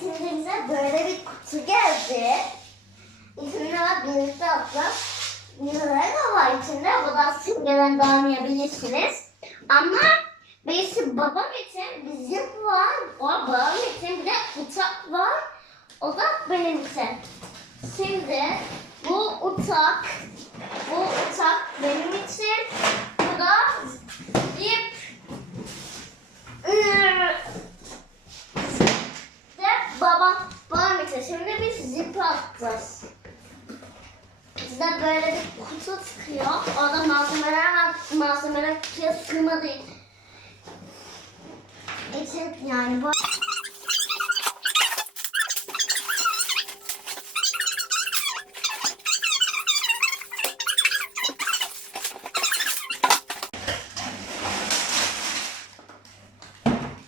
şimdi bize böyle bir kutu geldi. İçinde var birlikte atlas. Neler var içinde. Bu da simgeden de anlayabilirsiniz. Ama birisi babam için bir zip var. O babam için bir de uçak var. O da benim için. Şimdi bu uçak, bu uçak benim için. Bu da zip. Babam, babam için. Şimdi biz zip atacağız. Bizde böyle bir kutu çıkıyor. Orada malzemeler. Malzemeler kutuya sığmadığı için yani bu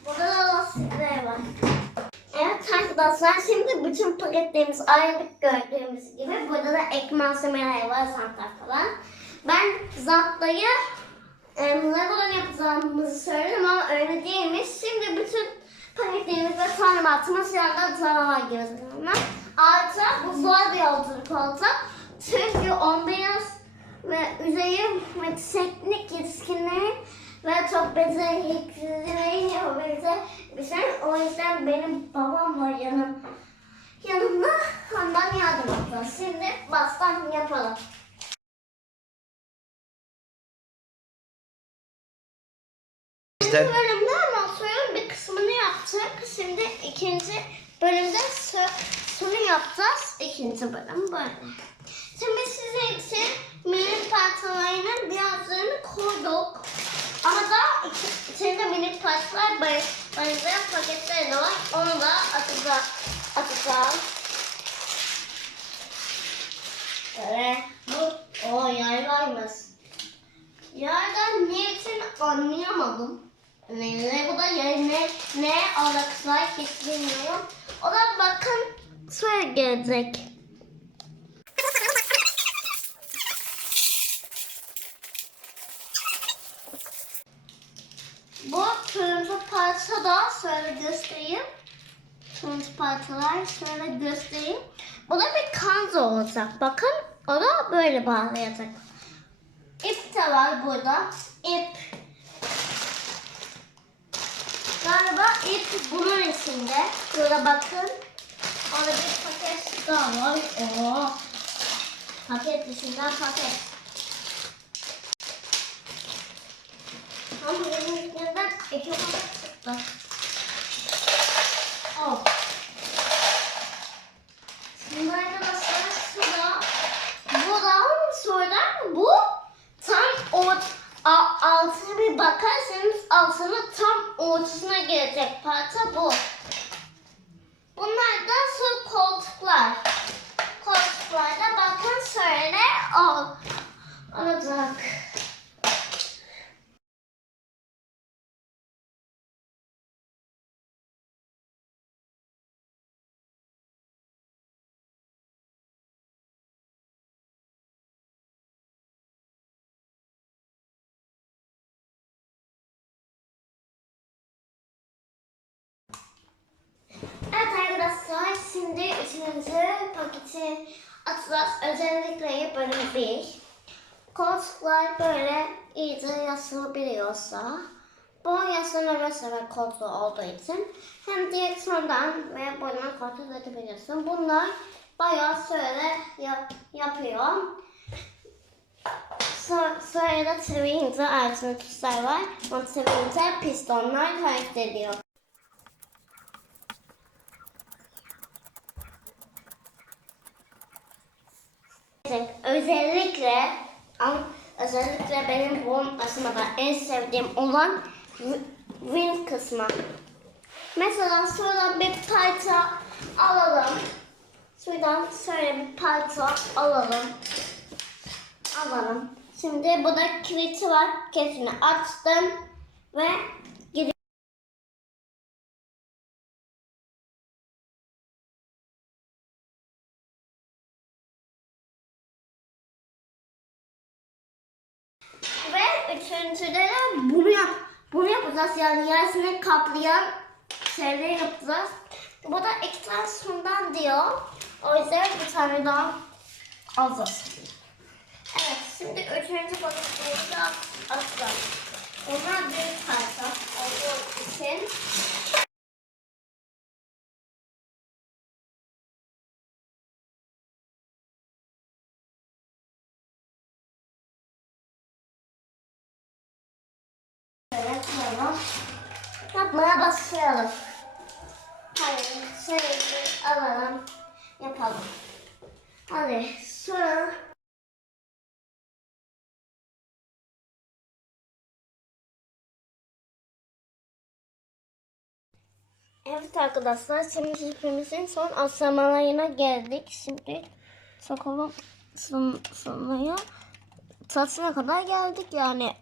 Burada da lastikler var. Evet arkadaşlar şimdi bütün paketlerimiz ayrılık gördüğümüz gibi burada da ek malzemeler var zantlar falan. Ben zantlayı e, Lego'dan yapacağımızı söyledim ama öyle değilmiş. Şimdi bütün paketlerimiz ve talimatımız yanında gibi zaten. Artı bu zor bir yolculuk oldu. Çünkü 11 yıl ve üzeri ve teknik yetişkinlerin ve çok beceriksizlerin yapabileceği bir şey. O yüzden benim babam var yanım, yanımda ondan yardım alacağız. Şimdi baştan yapalım. İşte bölümde amatörün bir kısmını yaptık. Şimdi ikinci bölümde sö- sonu yapacağız. İkinci bölüm böyle. Şimdi sizin için minik parçalarının birazlarını koyduk. Ama da içinde minik bay- benzeyen paketler de var. Onu da atacağız. atacağız. Böyle. Bu o yaylıymış. Yerden ne için anlayamadım. Ne, bu da yer, ne, ne alakası var hiç bilmiyorum. O da bakın şöyle gelecek. Bu turuncu parça da şöyle göstereyim. Turuncu parçalar şöyle göstereyim. Bu da bir kanzo olacak. Bakın o da böyle bağlayacak. İp de var burada. İp. Galiba ip bunun içinde. Burada bakın. Orada bir paket daha var. Oo. Paket dışında paket. Ama benim içinden iki paket 맛있다. Şimdi üçüncü paketi atacağız. Özellikle bölüm 1. Koltuklar böyle iyice yaslanabiliyorsa bu yaslanma sebep koltuğu olduğu için hem direksiyondan ve boyundan kontrol edebiliyorsun. Bunlar bayağı şöyle yap, yapıyor. So- Sonra da çevirince altında tuşlar var. Onu çevirince pistonlar hareket ediyor. Özellikle ama özellikle benim bu aşamada en sevdiğim olan wi- wing kısmı. Mesela şuradan bir parça alalım. Şuradan şöyle bir parça alalım. Alalım. Şimdi burada kiliti var. Kilitini açtım ve üçüncüde de bunu yap. Bunu yapacağız yani yarısını kaplayan şeyleri yapacağız. Bu da iki tane sundan diyor. O yüzden bir tane daha alacağız. Evet, şimdi üçüncü balıklarımızı atacağız. Onlar büyük parça olduğu için Tamam. Yapmaya başlayalım. Hadi şöyle alalım. Yapalım. Hadi sonra Evet arkadaşlar şimdi hepimizin son aşamalarına geldik. Şimdi sokalım son, sonraya saçına kadar geldik yani.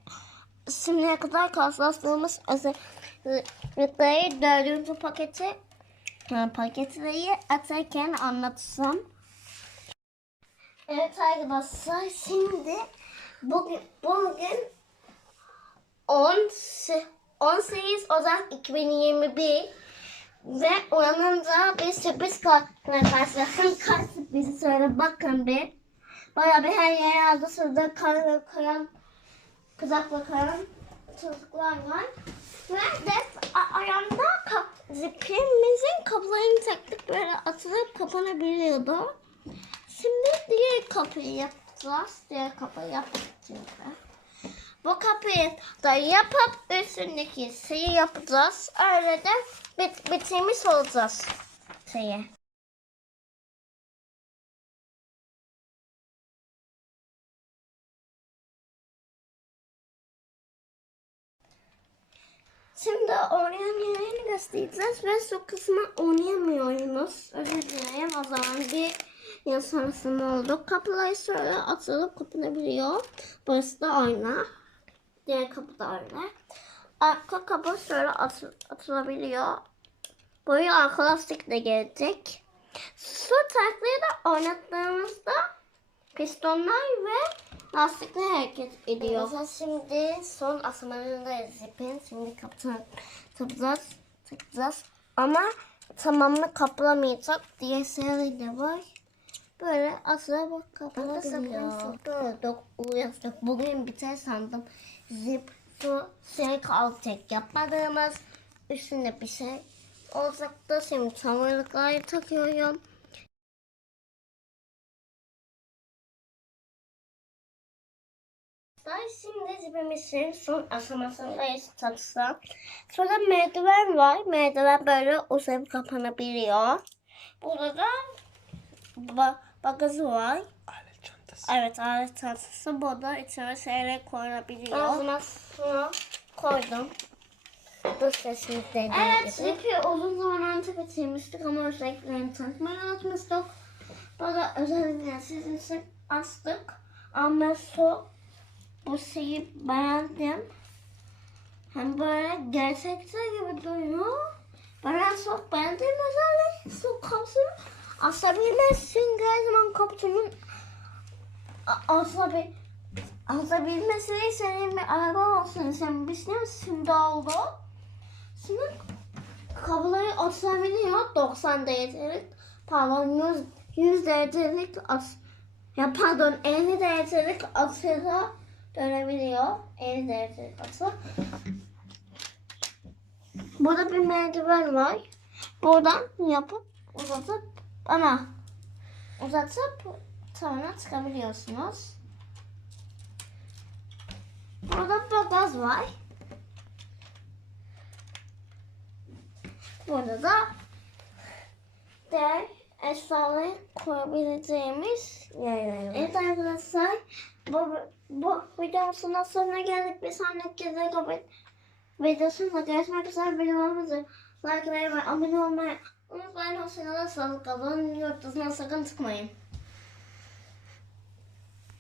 Şimdiye kadar karşılaştığımız özellikleri dördüncü paketi yani paketleri atarken anlatsam. Evet arkadaşlar şimdi bugün bugün 10 18 Ocak 2021 ve uyanınca bir sürpriz karşılaştım. Kart sürprizi söyle bakın bir. Baya bir her yere aldı. Şurada kar kayan, kızakla kayan çocuklar var. Ve de a- ayağımda kap, zipimizin kapılarını taktık. Böyle atılıp kapanabiliyordu. Şimdi diğer kapıyı yapacağız. Diğer kapıyı çünkü. Bu kapıyı da yapıp üstündeki şeyi yapacağız. Öyle de bit bitirmiş olacağız şeyi. Şimdi oynayan yerini göstereceğiz ve şu kısmı oynayamıyoruz. Özür dilerim o zaman bir yıl sonrasında oldu. Kapılar şöyle atılıp kapanabiliyor. Burası da ayna. Diğer kapı da öyle. Arka kapı şöyle atı- atılabiliyor. Buraya arka lastik de gelecek. Su taklıyı da oynattığımızda pistonlar ve lastikler hareket ediyor. Mesela şimdi son aşamalarında zipin şimdi kapatacağız, takacağız. Ama tamamını kaplamayacak diye seri de var. Böyle asla bak kapatabiliyor. Durduk, uğraştık. Bugün biter sandım. Zip, su, kaldı tek yapmadığımız. Üstünde bir şey olacaktı. Şimdi çamurlukları takıyorum. Ben şimdi zibimizin son aşamasındayız tatsa. Sonra merdiven var. Merdiven böyle uzayıp kapanabiliyor. Burada da ba bagajı var. Alet çantası. Evet alet çantası. Burada içine şeyler koyulabiliyor. Ağzıma şunu koydum. Bu sesini dediğim Evet zipi uzun zaman önce bitirmiştik ama özelliklerini tanıtmayı unutmuştuk. Burada özellikle sizin için astık. Ama su bu şeyi beğendim. Hem böyle gerçekte gibi duruyor. Ben çok beğendim özellikle su kapsülü. Asabilmezsin her zaman kapsülün asabil asabilmesi senin bir araba olsun. Sen biliyorsun şimdi oldu. Şimdi kabloları atabiliyor 90 derecelik. Pardon 100, 100 derecelik as ya pardon 50 derecelik açıda dönebiliyor. 50 derecelik açı. Burada bir merdiven var. Buradan yapıp uzatıp ama uzatıp sonra çıkabiliyorsunuz. Burada bagaj var. Burada da diğer eşyaları koyabileceğimiz yerler var. Evet arkadaşlar bu, bu videomuzun sonuna geldik. Bir sonraki video videosunda görüşmek üzere. Videomuzu like ve abone olmayı unutmayın. Hoşçakalın. Sağlık kalın. Yurt dışına sakın çıkmayın.